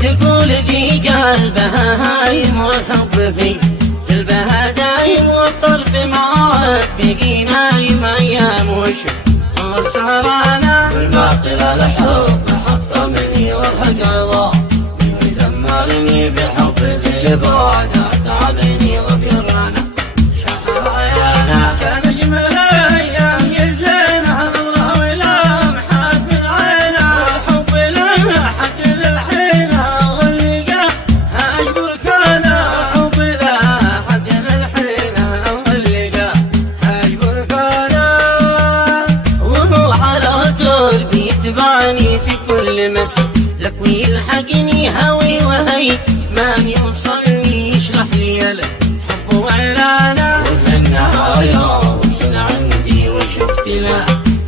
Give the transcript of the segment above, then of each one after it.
تقول ذي قلبها هايم والحب في قلبها دايم والطرف معاه بقي نايم ايام وشهور سهرانا والباطل الحب حطمني والحق عظام ودمرني بحب ذي بعد تعبني وبيرانا شهرانا كان اجمل ايام يزينها نظره ولمحات من عينه والحب له حد للحين واللقاه اجبر كان الحب له حد للحين واللقاه اجبر كان وهو على دربي يتبعني في كل مسجد لك ويلحقني هوي وهي ما يوصلني يشرح لي الحب وعلانا وفي النهاية وصل عندي وشفت له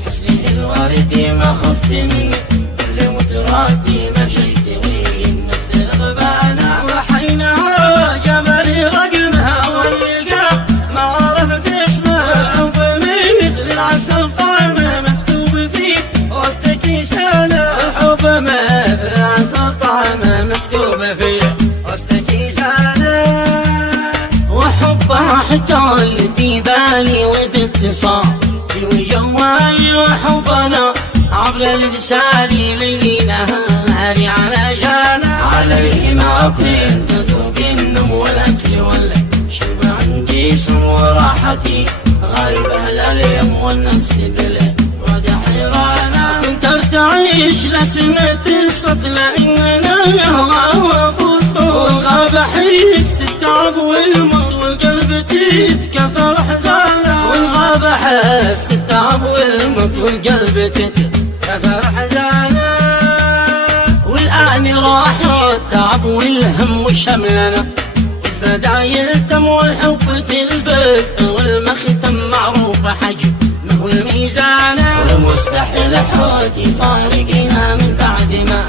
حسنه الوردي ما خفت منه كل مدراتي مشيت وين نفس الغبانة وحينها جابلي رقمها واللقاه ما عرفت اسمه الحب مثل العسل طعمه مسكوب فيه وسط كيسانه الحب مثل العسل طعمه مسكوب فيه وسط كيسانه وحبها حتى في بالي وباتصالي وجوالي وحبنا عبر الرسالي ليلي نهاري على جانا عليه ما كنت ذوق النوم والاكل والشرب عندي سم وراحتي غايبه لليوم والنفس بالوعد حيرانه كنت ارتعيش لسمعت الصوت لاننا يهوى وافوت والغاب احس التعب والموت والقلب تتكثر حزانه والغاب احس التعب والموت والقلب تتكثر حزانه والان راح التعب والهم وشملنا بدا يلتم والحب في البيت والمختم معروف حجم هو الميزان والمستحيل حوت يفارقنا من بعد ما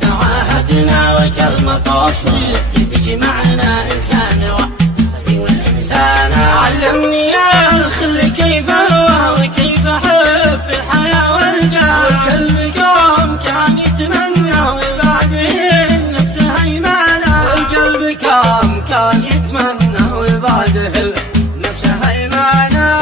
تعاهدنا وكلمة قصير تجمعنا إنسان وفي والإنسان علمني يا الخل كيف هو وكيف أحب الحياة والقلب والقلب قام كان يتمنى وبعده النفس هيمانة والقلب كان يتمنى وبعده النفس هيمانة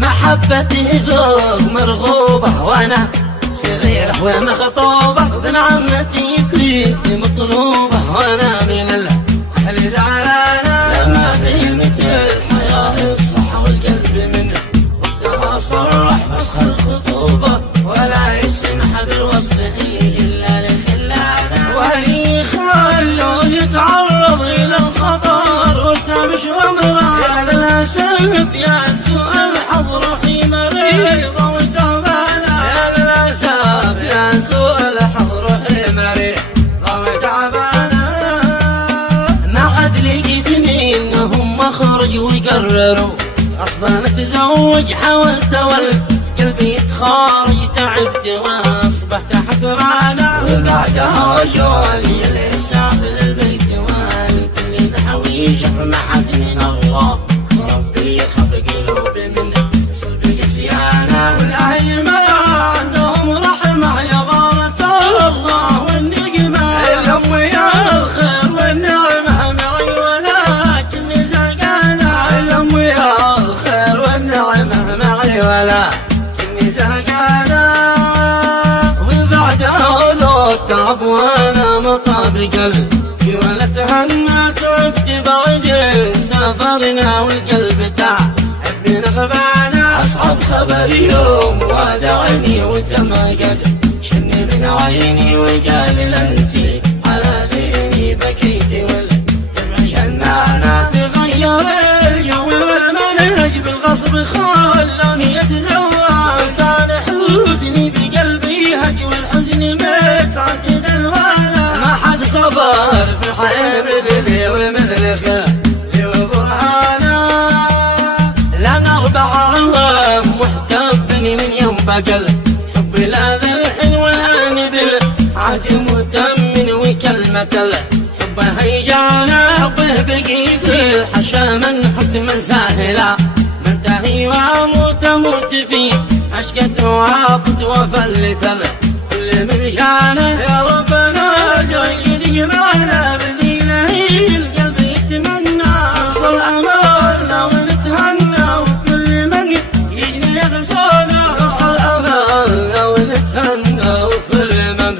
محبتي ذوق مرغوبة وانا صغيرة ومخطوبة ابن عمتي كريمتي مطلوبة وانا من الاهل زعلانة لما فهمت الحياة الصح والقلب منه وقتها صرح فسخ الخطوبة ولا يسمح بالوصل الا لخلانة ولي خلوا يتعرض الى الخطر وارتبش وامرأ يا للاسف يا سوء الحظ روحي مريضة وتعبانة يا للاسف يا سوء الحظ روحي مريضة وتعبانة ما عاد لقيت منهم مخرج ويقرروا غصبا اتزوج حاولت والقلب يتخارج تعبت واصبحت حسرانة وبعدها جالي الحساب للبيت والكل نحوي شفر ما حد من الله وربي يخاف قلوبي من صلب نسيانه والاهل ما عندهم رحمه يا بارة الله والنقمه الهم يا الخير والنعمه معي ولكني زهقانه الهم يا الخير والنعمه معي ولكني زهقانه وبعدها ذو التعب وانا مطاب قلبي ولا تهنى تعبت بعدين سافرنا والقلب تعب ابن غبانا اصعب خبر يوم وادعني وتم قدر شني من عيني وقال لانتي على ذهني بكيت والدمع جنانا تغير الجو والمنهج بالغصب خلاني اتزوج كان حزني بقلبي هج والحزن متعدد الوانا ما حد صبر في الحياة مثلي ومثل خيالي وبرهانا لنا 4 عوام محتبني من يوم بقل حبي لاذ الحلو الان بالعهد مهتم وكلمة الحب هيجانا حبه بقي في الحشا من حب من ساهلا منتهي واموت اموت فيه عشقته وعافت وفلت كل من شانه يا ربنا عقبانا بذيله القلب يتمنى نوصل امالنا ونتهنى وكل من يجني غصانا نوصل امالنا ونتهنى وكل من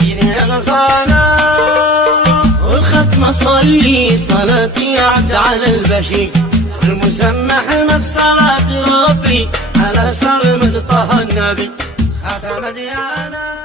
يجني غصانا والختمة صلي صلاتي عبد على البشير المسمى حمد صلاة ربي على سرمد طه النبي خاتم ديانا.